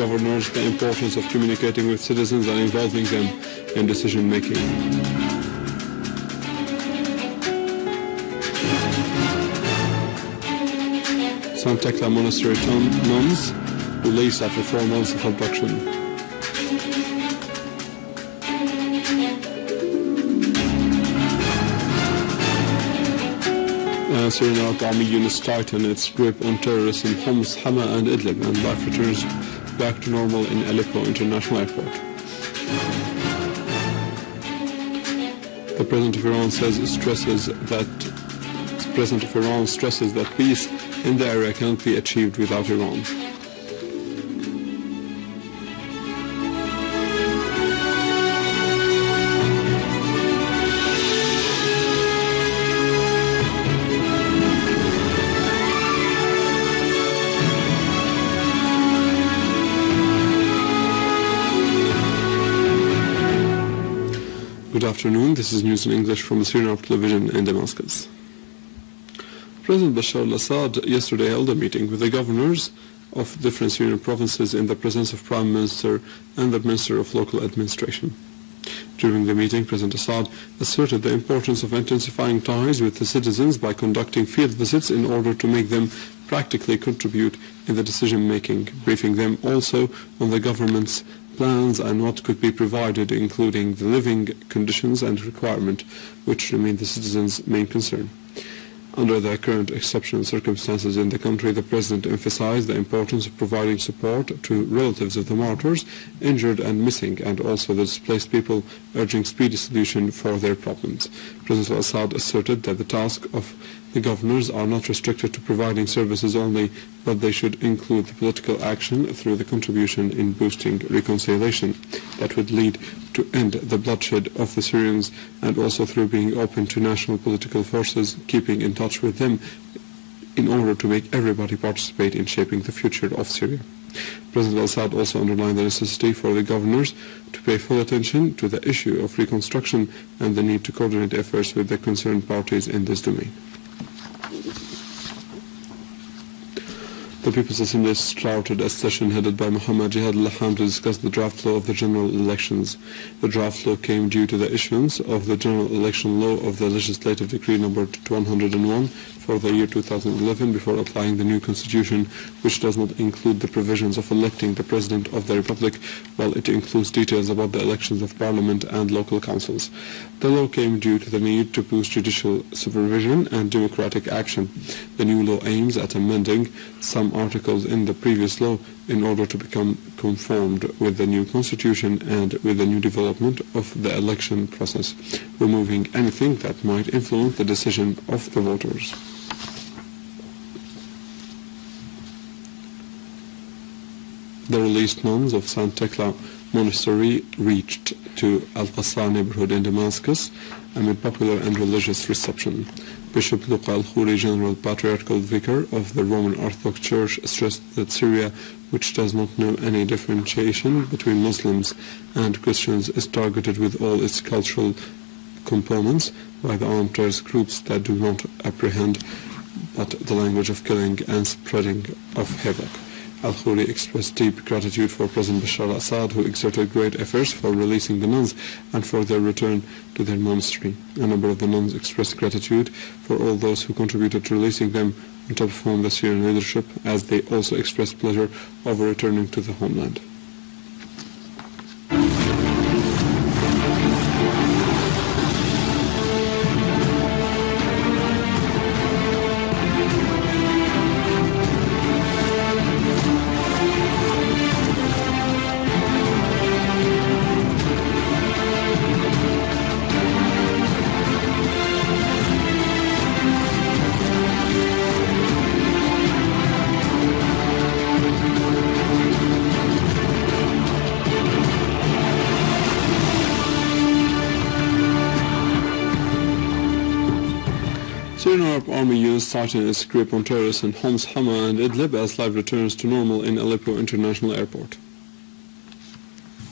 governors the importance of communicating with citizens and involving them in decision-making. St. Thecla monastery nuns released after 4 months of abduction. Syrian army units tighten its grip on terrorists in Homs, Hama and Idlib, and life returns back to normal in Aleppo International Airport. The President of Iran stresses that peace in the area cannot be achieved without Iran. Good afternoon, this is news in English from the Syrian television in Damascus. President Bashar al-Assad yesterday held a meeting with the governors of different Syrian provinces in the presence of Prime Minister and the Minister of Local Administration. During the meeting, President Assad asserted the importance of intensifying ties with the citizens by conducting field visits in order to make them practically contribute in the decision-making, briefing them also on the government's plans and what could be provided, including the living conditions and requirement, which remain the citizens' main concern. Under the current exceptional circumstances in the country, the President emphasized the importance of providing support to relatives of the martyrs, injured and missing, and also the displaced people, urging speedy solution for their problems. President al-Assad asserted that the task of the governors are not restricted to providing services only, but they should include the political action through the contribution in boosting reconciliation that would lead to end the bloodshed of the Syrians, and also through being open to national political forces, keeping in touch with them in order to make everybody participate in shaping the future of Syria. President al-Assad also underlined the necessity for the governors to pay full attention to the issue of reconstruction and the need to coordinate efforts with the concerned parties in this domain. The People's Assembly started a session headed by Muhammad Jihad al-Laham to discuss the draft law of the general elections. The draft law came due to the issuance of the general election law of the legislative decree number 101 for the year 2011 before applying the new constitution, which does not include the provisions of electing the President of the Republic, while it includes details about the elections of Parliament and local councils. The law came due to the need to boost judicial supervision and democratic action. The new law aims at amending some articles in the previous law in order to become conformed with the new constitution and with the new development of the election process, removing anything that might influence the decision of the voters. The released nuns of St. Thecla monastery reached to al-Assad neighborhood in Damascus amid popular and religious reception. Bishop Luqa al-Khoury, General Patriarchal Vicar of the Roman Orthodox Church, stressed that Syria, which does not know any differentiation between Muslims and Christians, is targeted with all its cultural components by the armed terrorist groups that do not apprehend but the language of killing and spreading of havoc. Al-Khoury expressed deep gratitude for President Bashar al-Assad, who exerted great efforts for releasing the nuns and for their return to their monastery. A number of the nuns expressed gratitude for all those who contributed to releasing them, on top of whom the Syrian leadership, as they also expressed pleasure over returning to the homeland. Syrian Arab Army units tighten its grip on terrorists in Homs, Hama and Idlib as life returns to normal in Aleppo International Airport.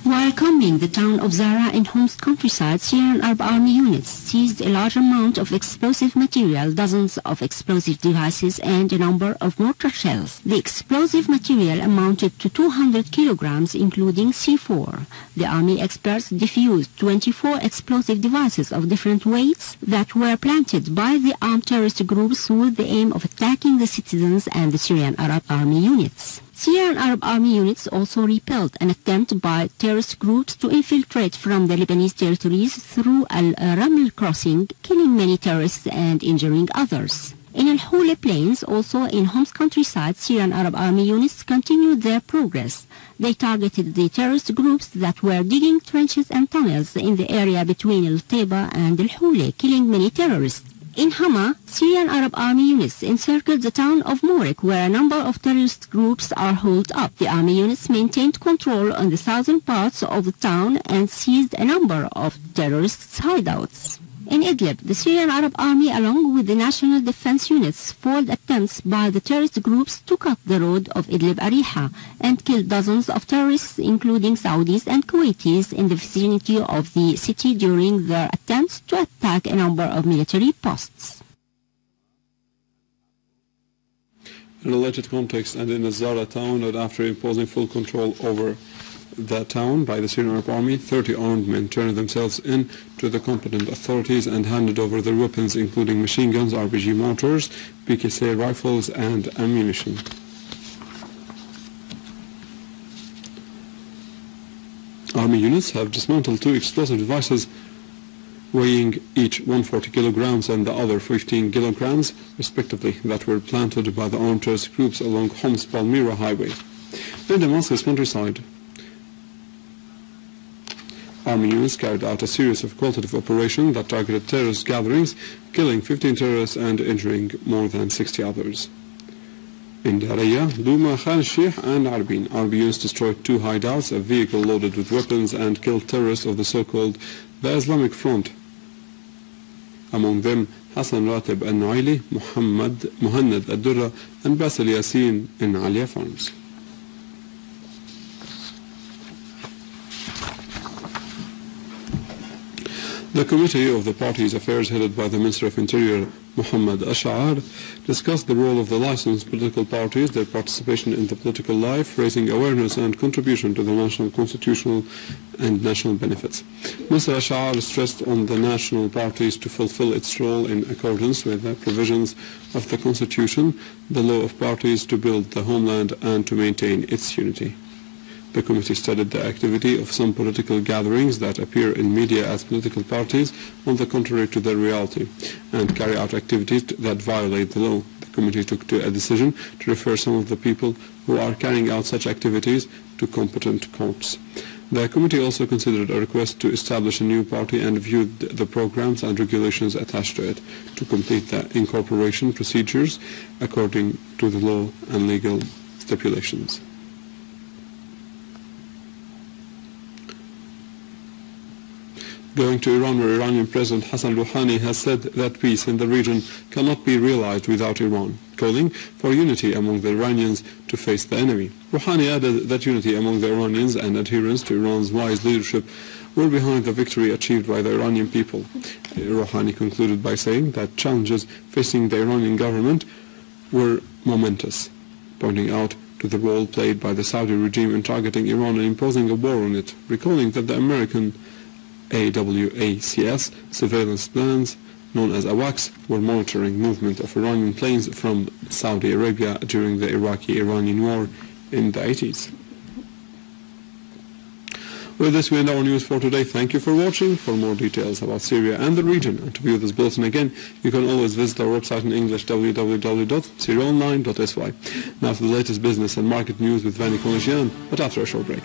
While combing the town of Zara in Homs countryside, Syrian Arab Army units seized a large amount of explosive material, dozens of explosive devices, and a number of mortar shells. The explosive material amounted to 200 kilograms, including C4. The army experts defused 24 explosive devices of different weights that were planted by the armed terrorist groups with the aim of attacking the citizens and the Syrian Arab Army units. Syrian Arab Army units also repelled an attempt by terrorist groups to infiltrate from the Lebanese territories through Al-Raml crossing, killing many terrorists and injuring others. In Al-Hula plains, also in Homs countryside, Syrian Arab Army units continued their progress. They targeted the terrorist groups that were digging trenches and tunnels in the area between Al-Taiba and Al-Hula, killing many terrorists. In Hama, Syrian Arab Army units encircled the town of Morik, where a number of terrorist groups are holed up. The army units maintained control on the southern parts of the town and seized a number of terrorists' hideouts. In Idlib, the Syrian Arab Army, along with the National Defense units, foiled attempts by the terrorist groups to cut the road of Idlib-Ariha and killed dozens of terrorists, including Saudis and Kuwaitis, in the vicinity of the city during their attempts to attack a number of military posts. In a related context, and in the Zara town, that after imposing full control over the town by the Syrian Arab Army, 30 armed men turned themselves in to the competent authorities and handed over their weapons, including machine guns, RPG mortars, PKC rifles, and ammunition. Army units have dismantled 2 explosive devices weighing each 140 kilograms and the other 15 kilograms, respectively, that were planted by the armed terrorist groups along Homs-Palmyra highway. In Damascus countryside, Army units carried out a series of qualitative operations that targeted terrorist gatherings, killing 15 terrorists and injuring more than 60 others. In Daraya, Douma, Khan Sheikh, and Arbin, Army units destroyed 2 hideouts, a vehicle loaded with weapons, and killed terrorists of the so-called the Islamic Front. Among them, Hassan Ratib al-Naili, Muhannad al-Durra, and Basil Yassin in Alia Farms. The Committee of the Parties' Affairs, headed by the Minister of Interior, Muhammad Ash'ar, discussed the role of the licensed political parties, their participation in the political life, raising awareness and contribution to the national constitutional and national benefits. Mr. Ash'ar stressed on the national parties to fulfill its role in accordance with the provisions of the Constitution, the law of parties, to build the homeland and to maintain its unity. The committee studied the activity of some political gatherings that appear in media as political parties, on the contrary to their reality, and carry out activities that violate the law. The committee took a decision to refer some of the people who are carrying out such activities to competent courts. The committee also considered a request to establish a new party and viewed the programs and regulations attached to it to complete the incorporation procedures according to the law and legal stipulations. Going to Iran, where Iranian President Hassan Rouhani has said that peace in the region cannot be realized without Iran, calling for unity among the Iranians to face the enemy. Rouhani added that unity among the Iranians and adherence to Iran's wise leadership were behind the victory achieved by the Iranian people. Rouhani concluded by saying that challenges facing the Iranian government were momentous, pointing out to the role played by the Saudi regime in targeting Iran and imposing a war on it, recalling that the American AWACS surveillance plans, known as AWACS, were monitoring movement of Iranian planes from Saudi Arabia during the Iraqi-Iranian war in the 80s. With this, we end our news for today. Thank you for watching. For more details about Syria and the region, and to view this bulletin again, you can always visit our website in English, www.syriaonline.sy. Now to the latest business and market news with Vanny Konashian, but after a short break.